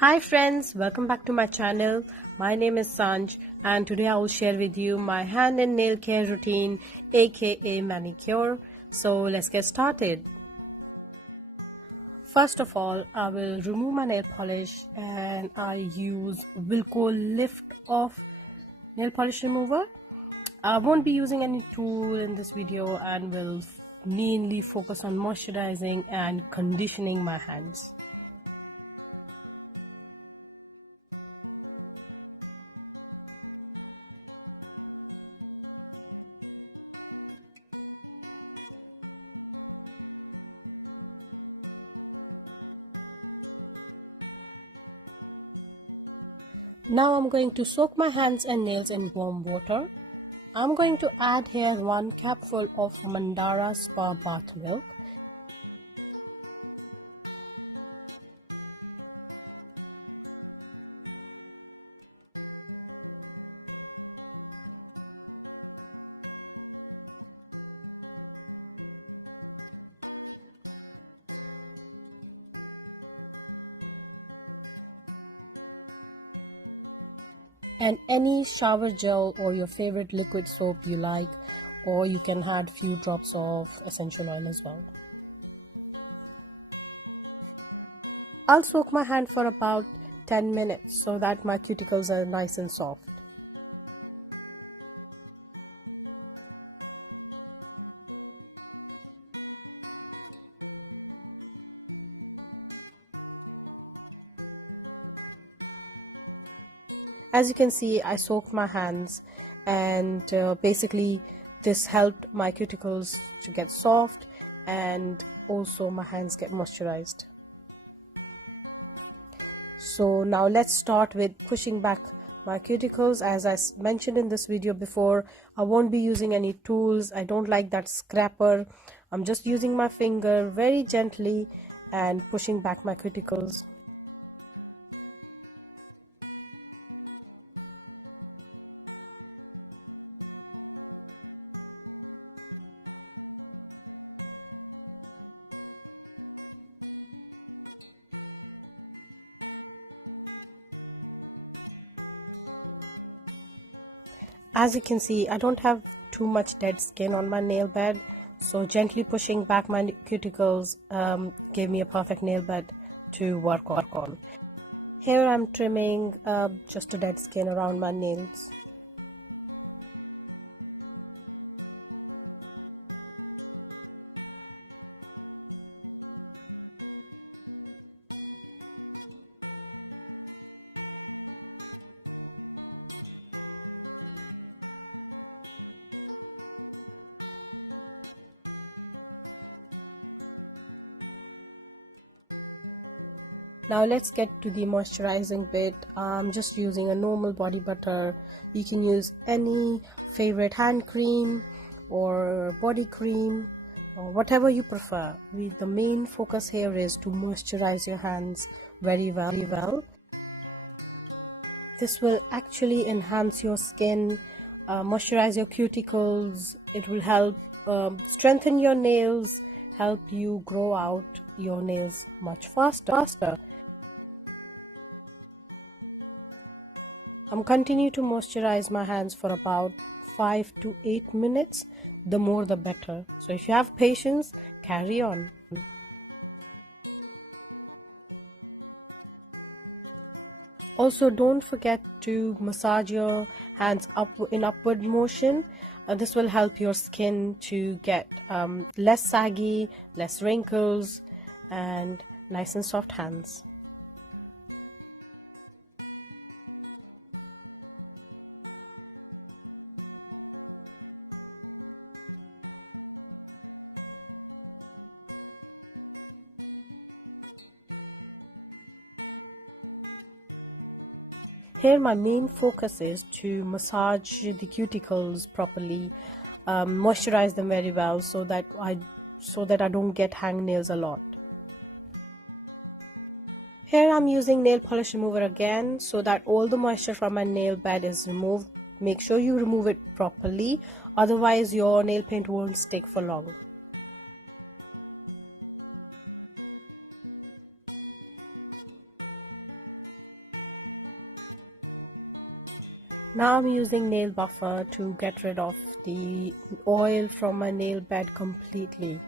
Hi friends, welcome back to my channel. My name is Sanj and today I will share with you my hand and nail care routine, aka manicure. So let's get started. First of all, I will remove my nail polish and I use Wilco Lift Off nail polish remover. I won't be using any tool in this video and will mainly focus on moisturizing and conditioning my hands. Now I'm going to soak my hands and nails in warm water. I'm going to add here 1 cupful of Mandara Spa bath milk. And any shower gel or your favorite liquid soap you like, or you can add few drops of essential oil as well. I'll soak my hand for about 10 minutes so that my cuticles are nice and soft. As you can see, I soaked my hands and basically this helped my cuticles to get soft and also my hands get moisturized. So now let's start with pushing back my cuticles. As I mentioned in this video before, I won't be using any tools. I don't like that scraper. I'm just using my finger very gently and pushing back my cuticles. As you can see, I don't have too much dead skin on my nail bed, so gently pushing back my cuticles gave me a perfect nail bed to work on. Here I'm trimming just a dead skin around my nails. Now let's get to the moisturizing bit. I'm just using a normal body butter. You can use any favorite hand cream or body cream or whatever you prefer. The main focus here is to moisturize your hands very well. This will actually enhance your skin, moisturize your cuticles. It will help strengthen your nails, help you grow out your nails much faster. I'm continue to moisturize my hands for about 5 to 8 minutes. The more the better. So if you have patience, carry on. Also, don't forget to massage your hands in upward motion. This will help your skin to get less saggy, less wrinkles, and nice and soft hands. Here my main focus is to massage the cuticles properly, moisturize them very well so that I don't get hangnails a lot. Here I'm using nail polish remover again so that all the moisture from my nail bed is removed. Make sure you remove it properly, otherwise your nail paint won't stick for long. Now I'm using nail buffer to get rid of the oil from my nail bed completely.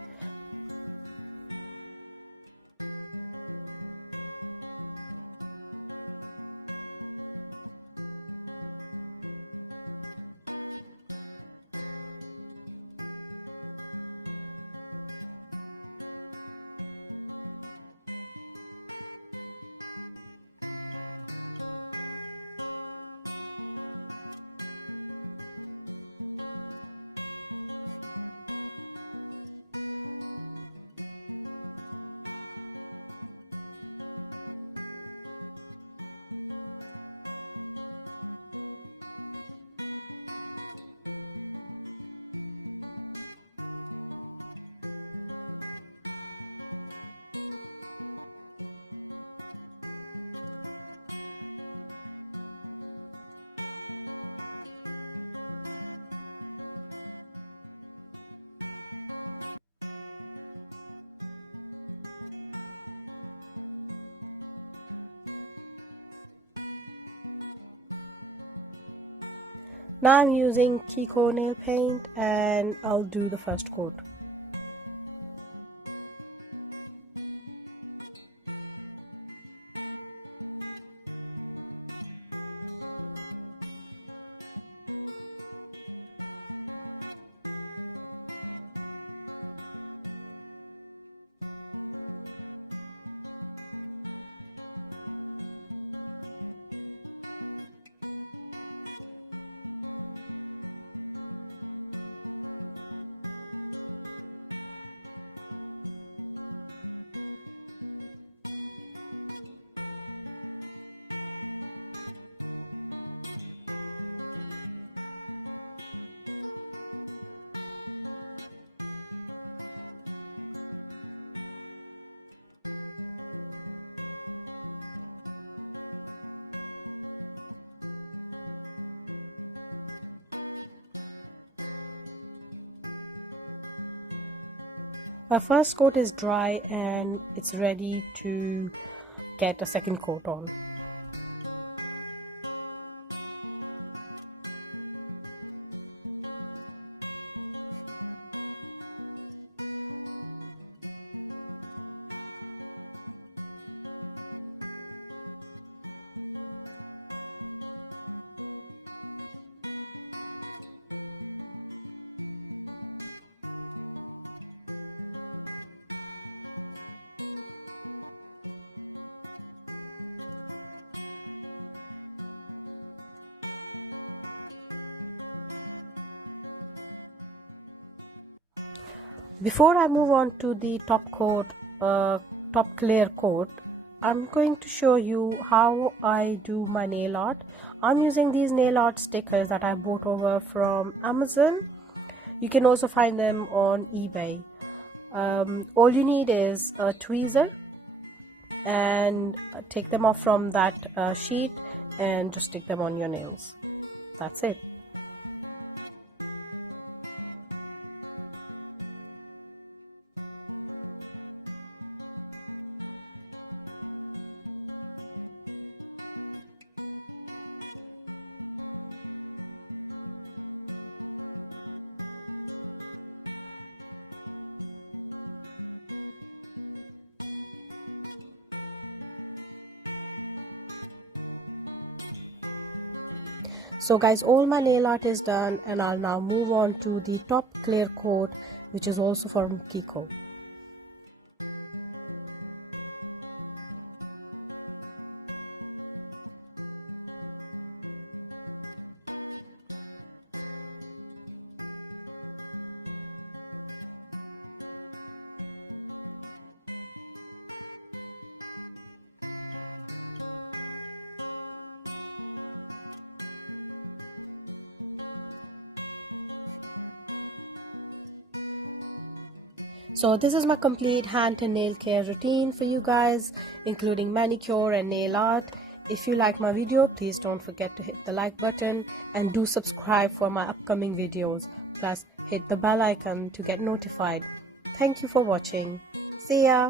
Now I'm using Kiko nail paint and I'll do the first coat. My first coat is dry and it's ready to get a second coat on. Before I move on to the top coat, top clear coat, I'm going to show you how I do my nail art. I'm using these nail art stickers that I bought over from Amazon. You can also find them on eBay. All you need is a tweezer and take them off from that sheet and just stick them on your nails. That's it. So guys, all my nail art is done and I'll now move on to the top clear coat, which is also from Kiko. So this is my complete hand and nail care routine for you guys, including manicure and nail art. If you like my video, please don't forget to hit the like button and do subscribe for my upcoming videos. Plus hit the bell icon to get notified. Thank you for watching. See ya!